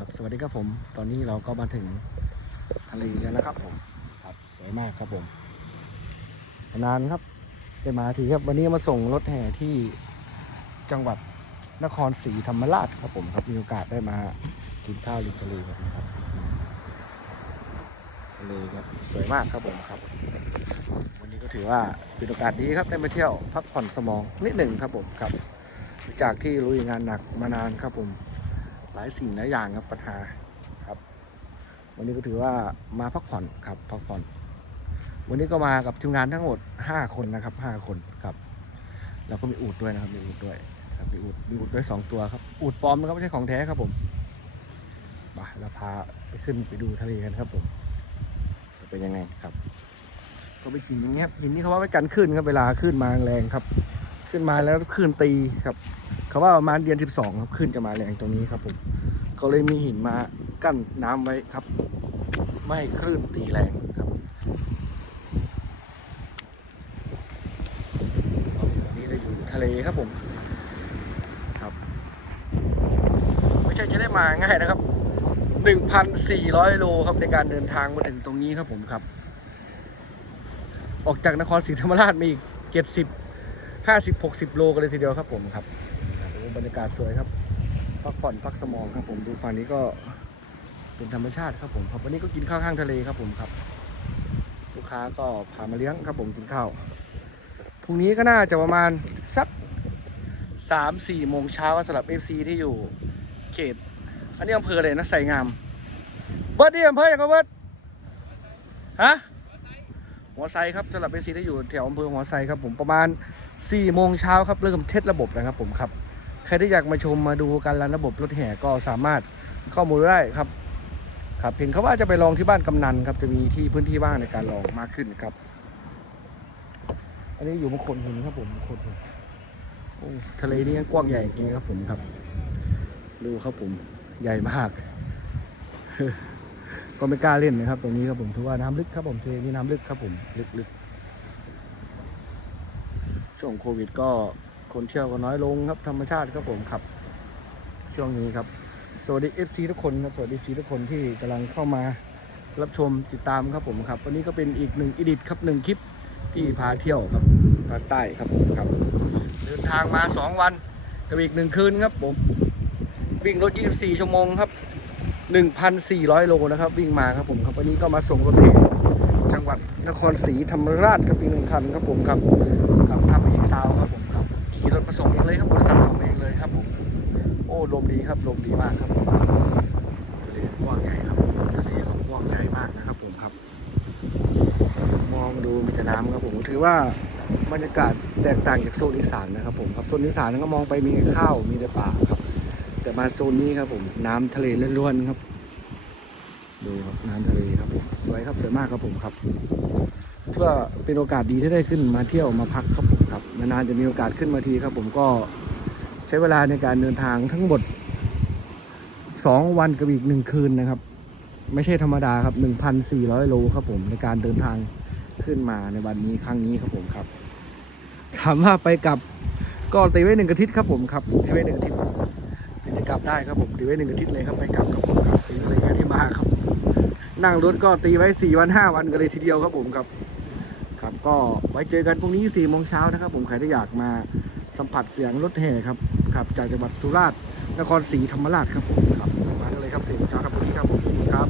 ครับสวัสดีครับผม ตอนนี้เราก็มาถึงทะเลแล้วนะครับผมครับสวยมากครับผมนานครับได้มาทีครับ วันนี้มาส่งรถแห่ที่จังหวัดนครศรีธรรมราชครับผมครับมีโอกาสได้มากินข้าวริมทะเลครับทะเลครับสวยมากครับผมครับ วันนี้ก็ถือว่าเป็นโอกาสดีครับได้มาเที่ยวพักผ่อนสมองนิดหนึ่งครับผมครับจากที่ลุยงานหนักมานานครับผม หลายสิ่งหลายอย่างครับปัญหาครับ วันนี้ก็ถือว่ามาพักผ่อนครับพักผ่อน วันนี้ก็มากับทีมงานทั้งหมด 5 คนนะครับ 5 คนครับแล้วก็มีอูดด้วยนะครับมีอูดด้วยครับมีอูดมีอูดด้วยสองตัวครับอูดปลอมนะครับไม่ใช่ของแท้ครับผมมาเราพาไปขึ้นไปดูทะเลกันครับผมจะเป็นยังไงครับ ก็เป็นหินอย่างเงี้ยครับหินนี่เขาว่าไว้กันขึ้นครับเวลาขึ้นมาแรงครับ ขึ้นมาแล้วขึ้นตีครับ เขาว่าประมาณเดือน 12 ครับขึ้นจะมาแรงตรงนี้ครับผมก็เลยมีหินมากั้นน้ำไว้ครับ ไม่ให้คลื่นตีแรงครับนนี้เราอยู่ทะเลครับผมครับ ไม่ใช่จะได้มาง่ายนะครับ 1,400 โลครับในการเดินทางมาถึงตรงนี้ครับผมครับ ออกจากนครศรีธรรมราชมีอีก 70 50 60 โลกันเลยทีเดียวครับผมครับ บรรยากาศสวยครับพักผ่อนพักสมองครับผมดูฝั่งนี้ก็เป็นธรรมชาติครับผมครับวันนี้ก็กินข้าวข้างทะเลครับผมครับ ลูกค้าก็พามาเลี้ยงครับผมกินข้าวพรุ่งนี้ก็น่าจะประมาณสักสามสี่โมงเช้าสำหรับ FC ที่อยู่เขต อันนี้อำเภออะไรนะไสงาม เบิร์ดที่อำเภออย่างก็เบิร์ดฮะหัวไซครับสำหรับ FC ที่อยู่แถวอำเภอหัวไซครับผมประมาณ4โมงเช้าครับเริ่มเทสระบบนะครับผมครับ ใครที่อยากมาชมมาดูการรันระบบรถแห่ก็สามารถเข้ามาดูได้ครับครับเห็นเขาว่าจะไปลองที่บ้านกำนันครับจะมีที่พื้นที่ว่างในการลองมากขึ้นครับ อันนี้อยู่มงคลหินครับผมมงคลหินโอ้ทะเลนี่กว้างใหญ่จริงครับผมครับ ดูครับผมใหญ่มาก ก็ไม่กล้าเล่นนะครับ ตรงนี้ครับผมถือว่าน้ำลึกครับผมทะเลนี่น้ำลึกครับผมลึกๆช่วงโควิดก็ คนเที่ยวก็น้อยลงครับธรรมชาติครับผมครับ ช่วงนี้ครับสวัสดี FC ทุกคนครับสวัสดี FC ทุกคนที่กำลังเข้ามารับชมติดตามครับผมครับ วันนี้ก็เป็นอีกหนึ่งอีดิทครับหนึ่งคลิปที่พาเที่ยวครับภาคใต้ครับผมครับ เดินทางมา 2 วันกับอีกหนึ่งคืนครับผมวิ่งรถ 24 ชั่วโมงครับ 1,400 โลนะครับ วิ่งมาครับผมครับวันนี้ก็มาส่งรถเทจังหวัดนครศรีธรรมราชครับอีกหนึ่งคันครับผมครับครับทำเอกซาวครับ ส่งเองเลยครับบริษัทส่งเองเลยครับผมโอ้ลมดีครับลมดีมากครับผมทะเลกว้างใหญ่ครับทะเลเขากว้างใหญ่มากนะครับผมครับ มองดูมีแต่น้ำครับผมถือว่าบรรยากาศแตกต่างจากโซนอีสานนะครับผมครับโซนอีสานก็มองไปมีแต่ข้าวมีแต่ป่าครับ แต่มาโซนนี้ครับผมน้ำทะเลล้วนๆครับ ดูครับน้ำทะเลครับผมสวยครับสวยมากครับผมครับ เพื่อเป็นโอกาสดีที่ได้ขึ้นมาเที่ยวมาพักครับผมครับนานๆจะมีโอกาสขึ้นมาทีครับ ผมก็ใช้เวลาในการเดินทางทั้งหมดสองวันกับอีกหนึ่งคืนนะครับ ไม่ใช่ธรรมดาครับ 1,400 โลครับผมในการเดินทางขึ้นมาในวันนี้ครั้งนี้ครับผมครับถามว่าไปกลับก็ตีไว้หนึ่งอาทิตย์ครับผมครับตีไว้หนึ่งอาทิตย์ถึงจะกลับได้ครับผมตีไว้หนึ่งอาทิตย์เลยครับไปกลับครับผมครับตีไว้เลยที่มาครับ นั่งรถก็ตีไว้สี่วันห้าวันกันเลยทีเดียวครับผมครับ ก็ไว้เจอกันพรุ่งนี้4ี่โมงเช้านะครับ ผมใครที่อยากมาสัมผัสเสียงรถแห่ครับขับจากจังหวัดสุราษฎร์นครศรีธรรมราชครับผมครับมากันเลยครับสี่โมงเช้าครับพรุ่งนี้ครับผมครับ